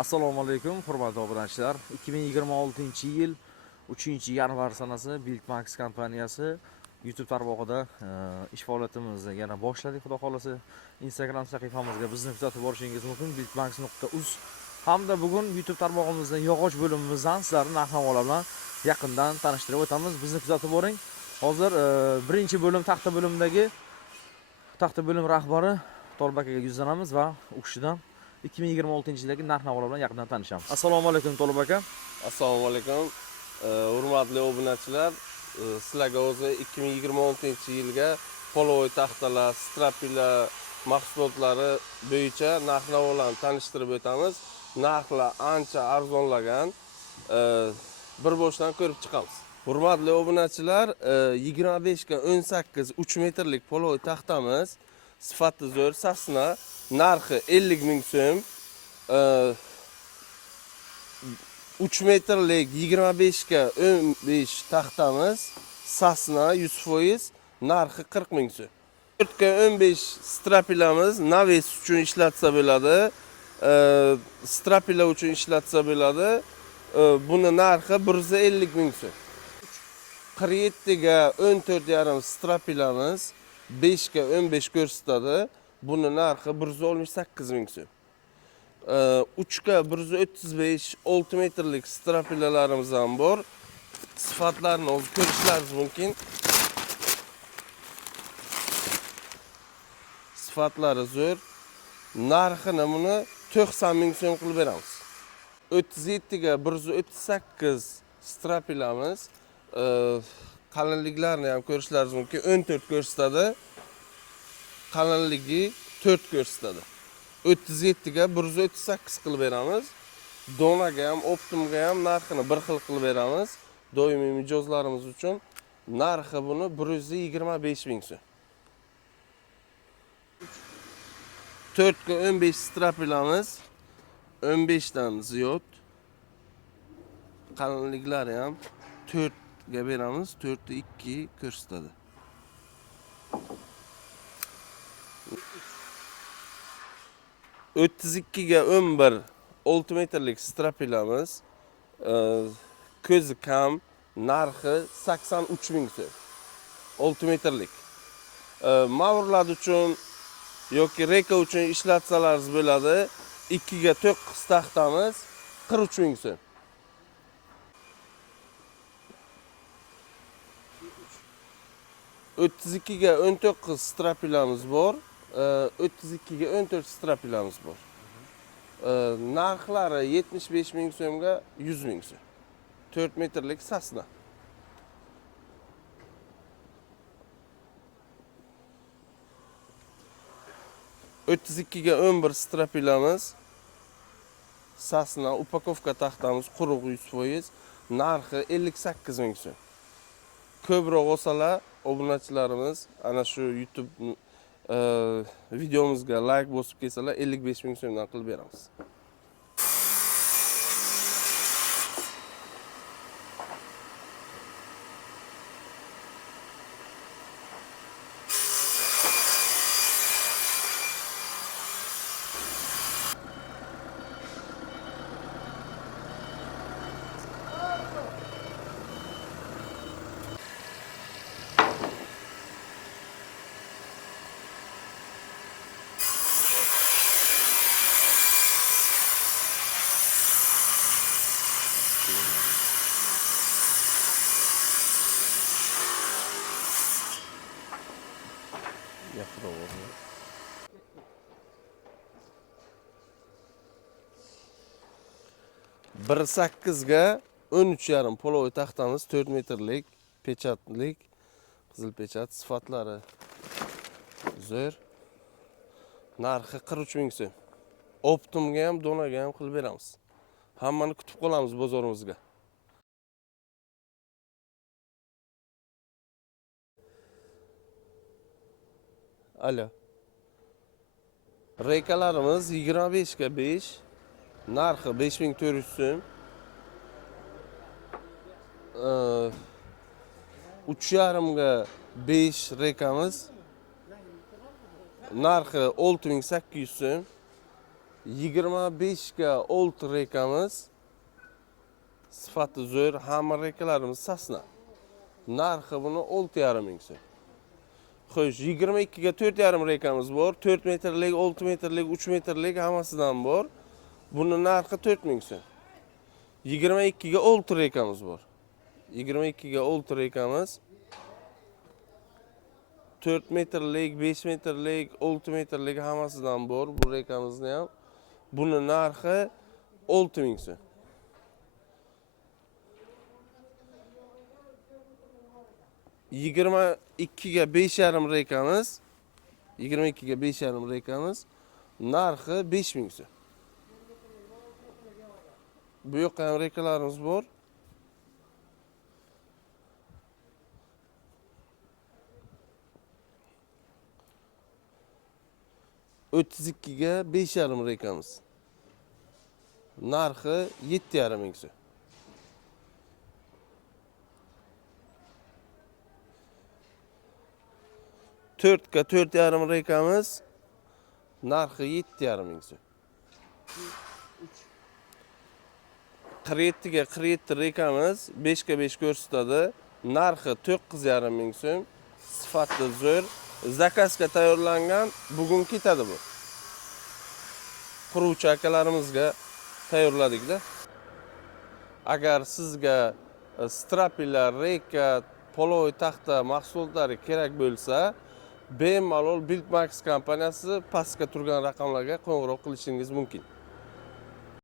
Assalomu alaykum, hurmatli obunachilar. 2026-yil 3-yanvar sanasi Buildmax kompaniyasi YouTube tarmog'ida ish faoliyatimizni yana boshladik. Xudo xolasa, Instagram sahifamizga bizni kuzatib borishingiz mumkin. buildmax.uz hamda bugun YouTube tarmog'imizning yog'och bo'limimizdan sizlarni narx-navolar bilan yaqindan tanishtirib o'tamiz. Bizni kuzatib boring. Hozir birinchi bo'lim taxta bo'lim rahbari Tolibek akaga yuzlanamiz va u kishidan 2026-yildagi narx-navolar bilan yaqindan tanishamiz. Assalomu alaykum Tolibek aka. Assalomu alaykum. Hurmatli obunachilar, sizlarga o'zi 2026-yilga polovoy taxtalar, strapilar mahsulotlari bo'yicha narx-navolarni tanishtirib o'tamiz. Narxlar ancha arzonlagan. Bir boshdan ko'rib chiqamiz. Hurmatli obunachilar, 25 ga 18 3 metrlik polovoy taxtamiz, sifati zo'r, sasna, narxi 50 ming so'm. 3 metrlik 25 ga 15 taxtamiz, sasna 100%, narxi 40 ming so'm. 4 ga 15 strapilamiz naves uchun ishlatsa bo'ladi, strapila uchun ishlatsa bo'ladi. Buni narxi 150 ming so'm. 47 ga 14,5 strapilamiz 5 ga 15 ko'rsatadi. Buni narxi 168 ming so'm. 3 ga 135 6 metrlik strapilalarimiz ham bor. Sifatlarini o'zi ko'rishlaringiz mumkin. Sifatlari zo'r. Narxini buni 90 ming so'm qilib beramiz. 37 ga 138 strapilamiz, qalinliklarini ham ko'rishlaringiz mumkin. 14 ko'rsatadi. Qalinligi 4 ko'rsatadi. 37 ga 138 qilib beramiz. Donaga ham, optimga ham narxini bir xil qilib beramiz. Doimiy mijozlarimiz uchun narxi buni 125 ming so'm. 4 ga 15 strapilamiz 15 dan ziyod. Qalinliklari ham 4 ga beramiz. 4 ga 2 ko'rsatadi. O'ttiz ikki ga 11 6 metrlik strapilamiz, ko'zi kam, narxi 83 ming so'm. 6 metrlik. Mavrlar uchun yoki reka uchun ishlatsalar bo'ladi. 2 ga 9 taxtamiz 43 ming so'm. 32 ga 19 strapilamiz bor. 32 ga 14 strapilamiz bor. Narxlari 75 ming so'mga 100 ming so'm. 4 metrlik sasna. O'ttiz ikki ga 11 strapilamiz, sasna, upakovka taxtamiz quruq 100%, narxi 58 ming so'm. Ko'proq olsalar obunachilarimiz ana shu YouTube videomizga like bosib kelsalar 55 ming so'mdan qilib beramiz. Bir 8 ga 13,5 polovoy taxtamiz 4 metrlik, pechatlik, qizil pechat, sifatlari zo'r. Narxi 43 ming so'm. Optimga ham, donaga ham qilib beramiz. Hammani kutib qolamiz bozorimizga. Alo. Rekalarimiz 25 ga 5, narxi 5400 so'm. 3,5 ga 5 rekamiz, narxi 6800 so'm. 25 ga old reykamiz. Sifati zo'r, hamma reykalarimiz sasna. Narxi buni 6,5 ming so'm. Xo'sh, 22 ga 4,5 reykamiz bor. 4 metrlik, 6 metrlik, 3 metrlik hammasidan bor. Buni narxi 4 ming so'm. 22 ga old reykamiz bor. 22 ga old reykamiz 4 metrlik, 5 metrlik, 6 metrlik hammasidan bor bu reykamizni ham. Buni narxi 6 ming so'm. 22 ga 5,5 reykamiz 22 ga 5,5 reykamiz narxi 5 ming so'm. Bu yoqqa ham reykalarimiz bor. O'ttiz ikkiga 5,5 reykamiz. Narxi 7,5 ming so'm. 4 ga 4,5 reykamiz. Narxi 7,5 ming so'm. 47 ga 47 reykamiz 5 ga 5 ko'rsatadi. Narxi 9,5 ming so'm. Sifati zo'r. Zakazga tayyorlangan, bugun ketadi bu. Quruvchi akalarimizga tayyorladik-da. Agar sizga strapilar, reyka, poloy taxta mahsulotlari kerak bo'lsa, bemalol Buildmax kompaniyasi pastga turgan raqamlarga qo'ng'iroq qilishingiz mumkin.